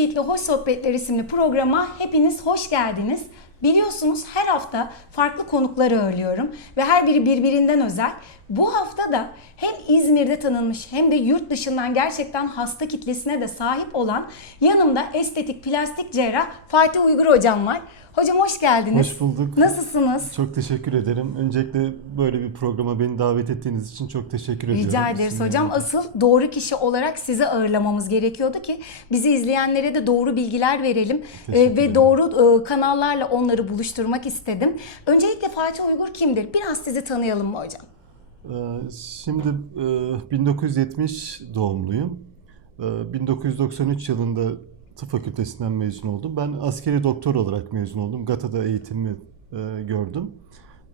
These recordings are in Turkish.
Özyiğit'le Hoş Sohbetler isimli programa hepiniz hoş geldiniz. Biliyorsunuz her hafta farklı konukları ağırlıyorum ve her biri birbirinden özel. Bu hafta da hem İzmir'de tanınmış hem de yurt dışından gerçekten hasta kitlesine de sahip olan yanımda estetik plastik cerrah Fatih Uygur hocam var. Hocam hoş geldiniz. Hoş bulduk. Nasılsınız? Çok teşekkür ederim. Öncelikle böyle bir programa beni davet ettiğiniz için çok teşekkür ediyorum. Rica ederiz Sizin hocam. de. Asıl doğru kişi olarak sizi ağırlamamız gerekiyordu ki bizi izleyenlere de doğru bilgiler verelim Ee, ve ederim. doğru e, kanallarla onları buluşturmak istedim. Öncelikle Fatih Uygur kimdir? Biraz sizi tanıyalım mı hocam? Ee, Şimdi e, 1970 doğumluyum. Ee, 1993 yılında tıp fakültesinden mezun oldum. Ben askeri doktor olarak mezun oldum. GATA'da eğitimimi e, gördüm.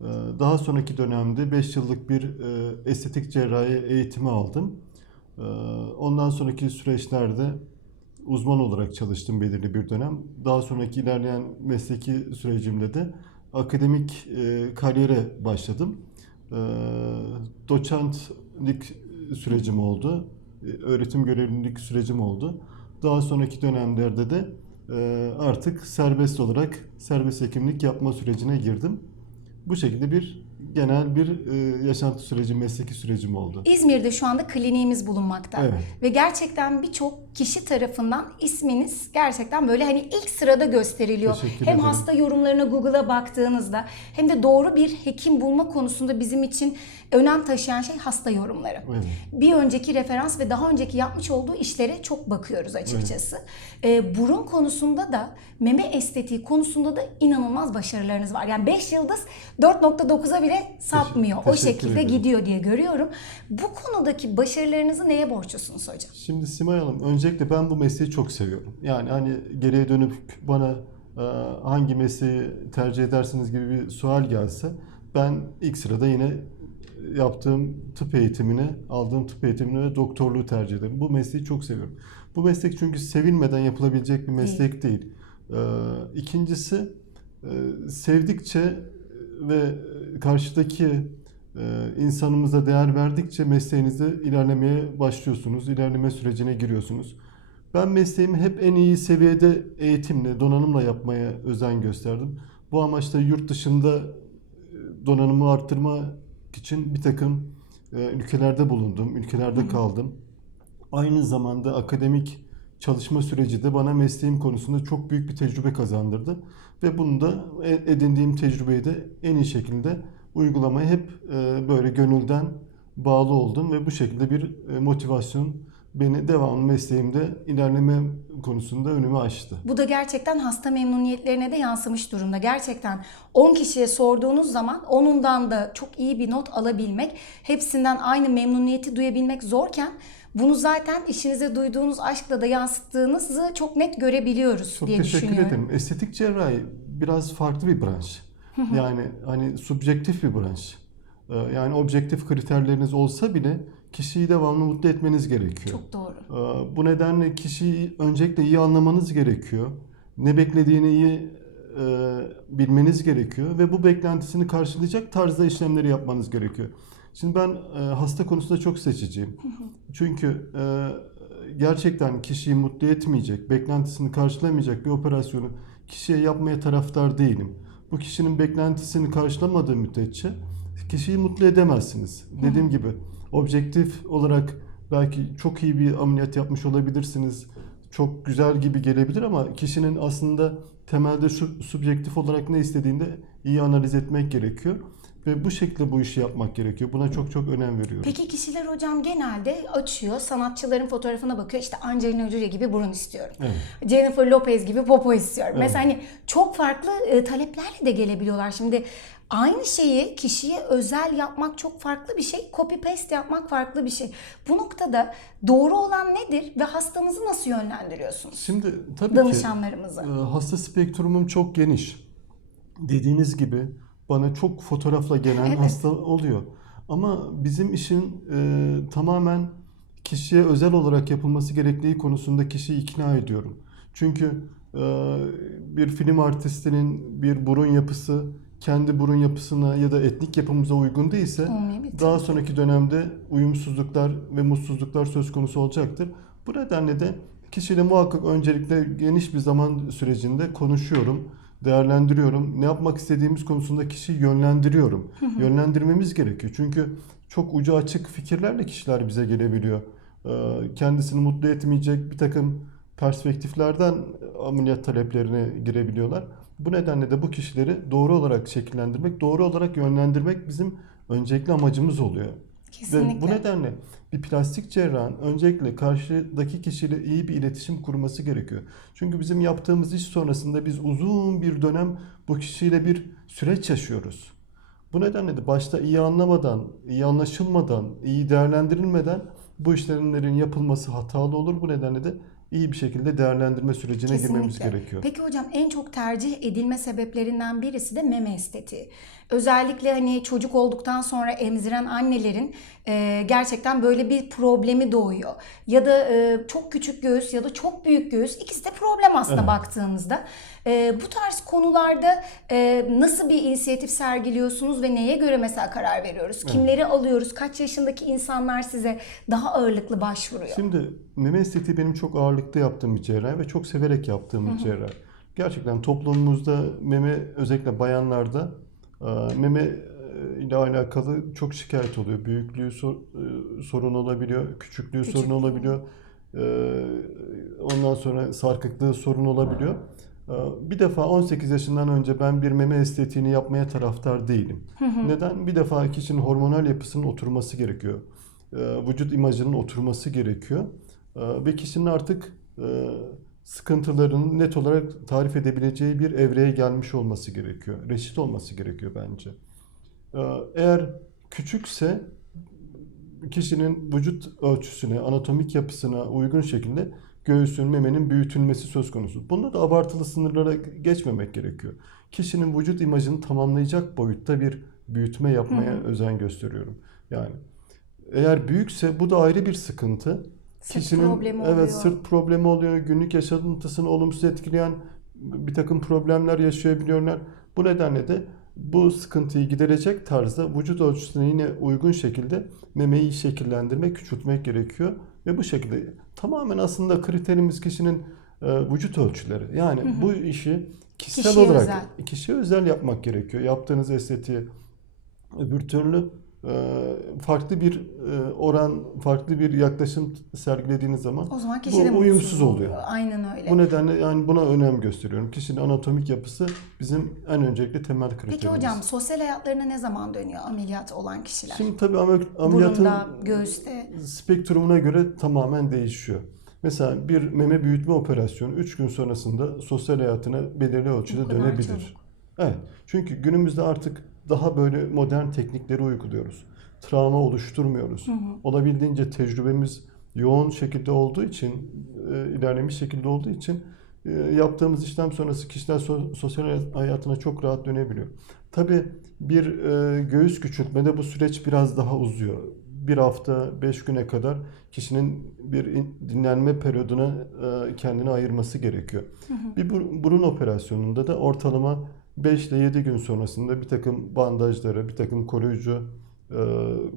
Ee, Daha sonraki dönemde 5 yıllık bir e, estetik cerrahi eğitimi aldım. Ee, Ondan sonraki süreçlerde uzman olarak çalıştım belirli bir dönem. Daha sonraki ilerleyen mesleki sürecimde de akademik e, kariyere başladım. E, doçentlik sürecim oldu. E, öğretim görevlilik sürecim oldu. Daha sonraki dönemlerde de e, artık serbest olarak serbest hekimlik yapma sürecine girdim. Bu şekilde bir genel bir e, yaşantı süreci, mesleki sürecim oldu. İzmir'de şu anda kliniğimiz bulunmakta. Evet. Ve gerçekten birçok kişi tarafından isminiz gerçekten böyle hani ilk sırada gösteriliyor. Teşekkür hem ederim. hasta yorumlarına Google'a baktığınızda hem de doğru bir hekim bulma konusunda bizim için önem taşıyan şey hasta yorumları. Evet. Bir önceki referans ve daha önceki yapmış olduğu işlere çok bakıyoruz açıkçası. Ee, burun konusunda da meme estetiği konusunda da inanılmaz başarılarınız var. Yani 5 yıldız 4.9'a bile sapmıyor. o teşekkür şekilde ederim. gidiyor diye görüyorum. Bu konudaki başarılarınızı neye borçlusunuz hocam? Şimdi Simay Hanım, öncelikle ben bu mesleği çok seviyorum. Yani hani geriye dönüp bana e, hangi mesleği tercih edersiniz gibi bir sual gelse ben ilk sırada yine yaptığım tıp eğitimini, aldığım tıp eğitimini ve doktorluğu tercih ederim. Bu mesleği çok seviyorum. Bu meslek çünkü sevilmeden yapılabilecek bir meslek değil. E, İkincisi e, sevdikçe ve karşıdaki ee, insanımıza değer verdikçe mesleğinizde ilerlemeye başlıyorsunuz, ilerleme sürecine giriyorsunuz. Ben mesleğimi hep en iyi seviyede eğitimle, donanımla yapmaya özen gösterdim. Bu amaçla yurt dışında e, donanımı arttırmak için bir takım e, ülkelerde bulundum, ülkelerde kaldım. Aynı zamanda akademik çalışma süreci de bana mesleğim konusunda çok büyük bir tecrübe kazandırdı. Ve bunu da e- edindiğim tecrübeyi de en iyi şekilde uygulamaya hep e, böyle gönülden bağlı oldum ve bu şekilde bir e, motivasyon beni devamlı mesleğimde ilerleme konusunda önümü açtı. Bu da gerçekten hasta memnuniyetlerine de yansımış durumda. Gerçekten 10 kişiye sorduğunuz zaman onundan da çok iyi bir not alabilmek, hepsinden aynı memnuniyeti duyabilmek zorken bunu zaten işinize duyduğunuz aşkla da yansıttığınızı çok net görebiliyoruz Çok diye teşekkür düşünüyorum. ederim. Estetik cerrahi biraz farklı bir branş. yani hani subjektif bir branş. Ee, Yani objektif kriterleriniz olsa bile kişiyi devamlı mutlu etmeniz gerekiyor. Çok doğru. Ee, Bu nedenle kişiyi öncelikle iyi anlamanız gerekiyor. Ne beklediğini iyi e, bilmeniz gerekiyor ve bu beklentisini karşılayacak tarzda işlemleri yapmanız gerekiyor. Şimdi ben e, hasta konusunda çok seçiciyim. Çünkü e, gerçekten kişiyi mutlu etmeyecek, beklentisini karşılamayacak bir operasyonu kişiye yapmaya taraftar değilim. Bu kişinin beklentisini karşılamadığı müddetçe kişiyi mutlu edemezsiniz. Dediğim gibi objektif olarak belki çok iyi bir ameliyat yapmış olabilirsiniz. Çok güzel gibi gelebilir ama kişinin aslında temelde şu subjektif olarak ne istediğini de iyi analiz etmek gerekiyor. Ve bu şekilde bu işi yapmak gerekiyor. Buna çok çok önem veriyorum. Peki kişiler hocam genelde açıyor, sanatçıların fotoğrafına bakıyor. İşte Angelina Jolie gibi burun istiyorum. Evet. Jennifer Lopez gibi popo istiyorum. Evet. Mesela hani çok farklı e, taleplerle de gelebiliyorlar. Şimdi aynı şeyi kişiye özel yapmak çok farklı bir şey. Copy paste yapmak farklı bir şey. Bu noktada doğru olan nedir ve hastamızı nasıl yönlendiriyorsunuz? Şimdi tabii ki Danışanlarımızı. e, hasta spektrumum çok geniş. Dediğiniz gibi bana çok fotoğrafla gelen Evet. hasta oluyor. Ama bizim işin e, tamamen kişiye özel olarak yapılması gerektiği konusunda kişiyi ikna ediyorum. Çünkü e, bir film artistinin bir burun yapısı kendi burun yapısına ya da etnik yapımıza uygun değilse Olmayabilir. daha sonraki dönemde uyumsuzluklar ve mutsuzluklar söz konusu olacaktır. Bu nedenle de kişiyle muhakkak öncelikle geniş bir zaman sürecinde konuşuyorum, değerlendiriyorum. Ne yapmak istediğimiz konusunda kişiyi yönlendiriyorum. Yönlendirmemiz gerekiyor. Çünkü çok ucu açık fikirlerle kişiler bize gelebiliyor. Ee, Kendisini mutlu etmeyecek bir takım perspektiflerden ameliyat taleplerine girebiliyorlar. Bu nedenle de bu kişileri doğru olarak şekillendirmek, doğru olarak yönlendirmek bizim öncelikli amacımız oluyor. Kesinlikle. Ve bu nedenle bir plastik cerrahın öncelikle karşıdaki kişiyle iyi bir iletişim kurması gerekiyor. Çünkü bizim yaptığımız iş sonrasında biz uzun bir dönem bu kişiyle bir süreç yaşıyoruz. Bu nedenle de başta iyi anlamadan, iyi anlaşılmadan, iyi değerlendirilmeden bu işlemlerin yapılması hatalı olur. Bu nedenle de iyi bir şekilde değerlendirme sürecine girmemiz Kesinlikle. gerekiyor. Peki hocam en çok tercih edilme sebeplerinden birisi de meme estetiği. Özellikle hani çocuk olduktan sonra emziren annelerin e, gerçekten böyle bir problemi doğuyor. Ya da e, çok küçük göğüs ya da çok büyük göğüs ikisi de problem aslında Evet. baktığınızda. E, bu tarz konularda e, nasıl bir inisiyatif sergiliyorsunuz ve neye göre mesela karar veriyoruz? Kimleri alıyoruz? Kaç yaşındaki insanlar size daha ağırlıklı başvuruyor? Şimdi meme estetiği benim çok ağırlıkta yaptığım bir cerrahi ve çok severek yaptığım bir cerrahi. Gerçekten toplumumuzda meme özellikle bayanlarda e, meme e, ile alakalı çok şikayet oluyor. Büyüklüğü e, sorun olabiliyor, küçüklüğü sorun Küçüklüğü. olabiliyor. Ondan sonra sarkıklığı sorun olabiliyor. Bir defa 18 yaşından önce ben bir meme estetiğini yapmaya taraftar değilim. Neden? Bir defa kişinin hormonal yapısının oturması gerekiyor. Vücut imajının oturması gerekiyor. E, Ve kişinin artık e, sıkıntılarını net olarak tarif edebileceği bir evreye gelmiş olması gerekiyor. Reşit olması gerekiyor bence. E, Eğer küçükse kişinin vücut ölçüsüne, anatomik yapısına uygun şekilde göğsün, memenin büyütülmesi söz konusu. Bunda da abartılı sınırlara geçmemek gerekiyor. Kişinin vücut imajını tamamlayacak boyutta bir büyütme yapmaya özen gösteriyorum. Yani eğer büyükse bu da ayrı bir sıkıntı. Sırt problemi evet sırt problemi oluyor. Günlük yaşantısını olumsuz etkileyen bir takım problemler yaşayabiliyorlar. Bu nedenle de bu sıkıntıyı giderecek tarzda vücut ölçüsüne yine uygun şekilde memeyi şekillendirmek, küçültmek gerekiyor. Ve bu şekilde tamamen aslında kriterimiz kişinin e, vücut ölçüleri. Yani bu işi kişisel Kişiye olarak özel. kişiye özel yapmak gerekiyor. Yaptığınız estetiği öbür türlü farklı bir e, oran, farklı bir yaklaşım sergilediğiniz zaman O zaman kişi bu uyumsuz oluyor. Aynen öyle. Bu nedenle yani buna önem gösteriyorum. Kişinin anatomik yapısı bizim en öncelikli temel kriterimiz. Peki hocam sosyal hayatlarına ne zaman dönüyor ameliyat olan kişiler? Şimdi tabii amel- ameliyatın Burunda, göğüste. spektrumuna göre tamamen değişiyor. Mesela bir meme büyütme operasyonu 3 gün sonrasında sosyal hayatına belirli ölçüde dönebilir. çabuk. Evet. Çünkü günümüzde artık daha böyle modern teknikleri uyguluyoruz. Travma oluşturmuyoruz. Olabildiğince tecrübemiz yoğun şekilde olduğu için, e, ilerlemiş şekilde olduğu için e, yaptığımız işlem sonrası kişiler so- sosyal hayatına çok rahat dönebiliyor. Tabii bir e, göğüs küçültmede bu süreç biraz daha uzuyor. Bir hafta, beş güne kadar kişinin bir in- dinlenme periyoduna e, kendini ayırması gerekiyor. Bir bur- burun operasyonunda da ortalama 5 ile 7 gün sonrasında bir takım bandajları, bir takım koruyucu e,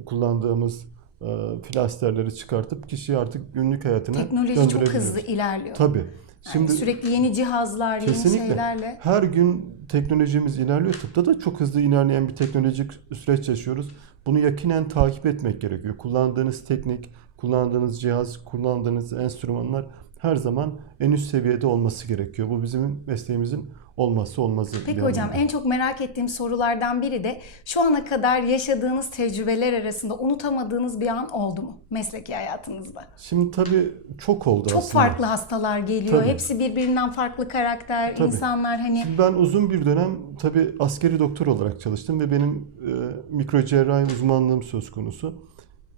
kullandığımız e, plasterleri çıkartıp kişiyi artık günlük hayatına Teknoloji çok hızlı ilerliyor. Tabii. Yani Şimdi sürekli yeni cihazlar, yeni Kesinlikle. şeylerle. her gün teknolojimiz ilerliyor. Tıpta da çok hızlı ilerleyen bir teknolojik süreç yaşıyoruz. Bunu yakinen takip etmek gerekiyor. Kullandığınız teknik, kullandığınız cihaz, kullandığınız enstrümanlar her zaman en üst seviyede olması gerekiyor. Bu bizim mesleğimizin olmazsa olmazı. Peki hocam anlamda. en çok merak ettiğim sorulardan biri de şu ana kadar yaşadığınız tecrübeler arasında unutamadığınız bir an oldu mu mesleki hayatınızda? Şimdi tabii çok oldu Çok aslında. farklı hastalar geliyor. Tabii. Hepsi birbirinden farklı karakter, Tabii. insanlar hani Şimdi ben uzun bir dönem tabii askeri doktor olarak çalıştım ve benim e, mikro cerrahi uzmanlığım söz konusu.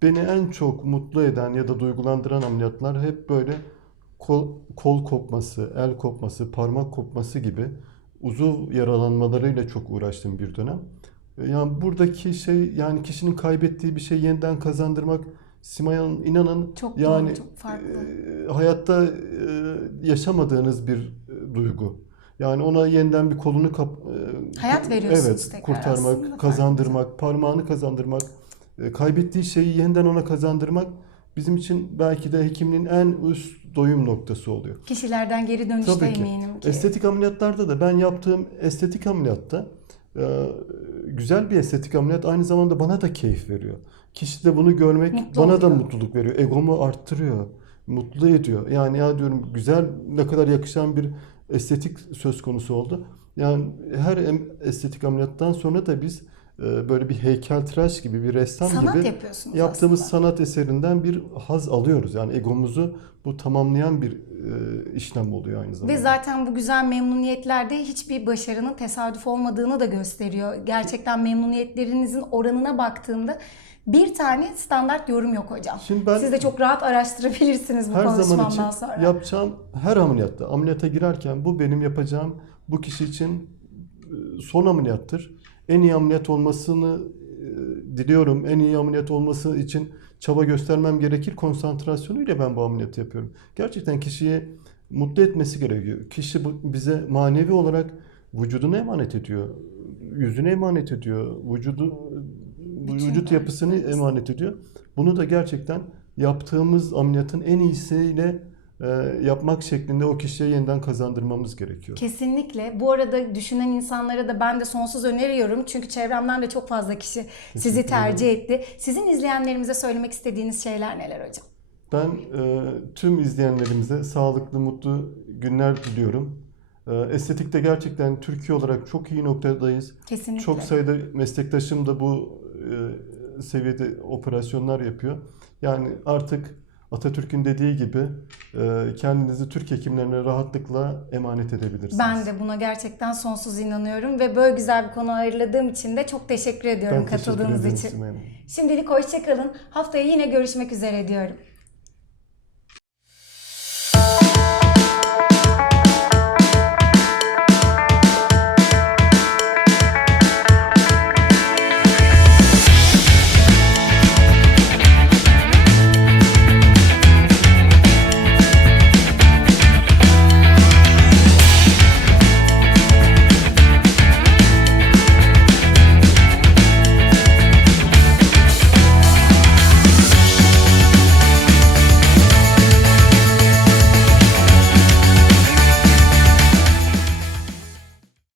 Beni en çok mutlu eden ya da duygulandıran ameliyatlar hep böyle kol, kol kopması, el kopması, parmak kopması gibi uzuv yaralanmalarıyla çok uğraştım bir dönem. E, Yani buradaki şey yani kişinin kaybettiği bir şeyi yeniden kazandırmak Simay Hanım inanın Çok doğru, yani çok farklı. e, hayatta e, yaşamadığınız bir e, duygu. Yani ona yeniden bir kolunu kap, e, Hayat veriyorsunuz evet, tekrar aslında kurtarmak, farklı. kazandırmak, parmağını kazandırmak, e, kaybettiği şeyi yeniden ona kazandırmak bizim için belki de hekimliğin en üst doyum noktası oluyor. Kişilerden geri dönüşte Tabii ki. eminim ki. Estetik ameliyatlarda da ben yaptığım estetik ameliyatta e, güzel bir estetik ameliyat aynı zamanda bana da keyif veriyor. Kişi de bunu görmek Mutlu bana da oluyor. mutluluk veriyor. Egomu arttırıyor. Mutlu ediyor. Yani ya diyorum güzel ne kadar yakışan bir estetik söz konusu oldu. Yani her estetik ameliyattan sonra da biz böyle bir heykeltıraş gibi bir ressam Sanat gibi yaptığımız aslında. sanat eserinden bir haz alıyoruz. Yani egomuzu bu tamamlayan bir e, işlem oluyor aynı zamanda. Ve zaten bu güzel memnuniyetlerde hiçbir başarının tesadüf olmadığını da gösteriyor. Gerçekten memnuniyetlerinizin oranına baktığımda bir tane standart yorum yok hocam. Şimdi ben Siz de çok rahat araştırabilirsiniz bu her zaman konuşmamdan için sonra. yapacağım her ameliyatta, ameliyata girerken bu benim yapacağım bu kişi için e, son ameliyattır. En iyi ameliyat olmasını e, diliyorum. En iyi ameliyat olması için çaba göstermem gerekir. Konsantrasyonuyla ben bu ameliyatı yapıyorum. Gerçekten kişiyi mutlu etmesi gerekiyor. Kişi bize manevi olarak vücudunu emanet ediyor. Yüzünü emanet ediyor. Vücudu Bütün vücut yapısını emanet ediyor. Bunu da gerçekten yaptığımız ameliyatın en iyisiyle yapmak şeklinde o kişiye yeniden kazandırmamız gerekiyor. Kesinlikle. Bu arada düşünen insanlara da ben de sonsuz öneriyorum. Çünkü çevremden de çok fazla kişi sizi tercih etti. Sizin izleyenlerimize söylemek istediğiniz şeyler neler hocam? Ben e, tüm izleyenlerimize sağlıklı, mutlu günler diliyorum. E, estetikte gerçekten Türkiye olarak çok iyi noktadayız. Kesinlikle. Çok sayıda meslektaşım da bu e, seviyede operasyonlar yapıyor. Yani artık Atatürk'ün dediği gibi e, kendinizi Türk hekimlerine rahatlıkla emanet edebilirsiniz. Ben de buna gerçekten sonsuz inanıyorum ve böyle güzel bir konu ayarladığım için de çok teşekkür ediyorum Ben teşekkür katıldığınız ederim için. Simay Hanım. Şimdilik hoşçakalın. Haftaya yine görüşmek üzere diyorum.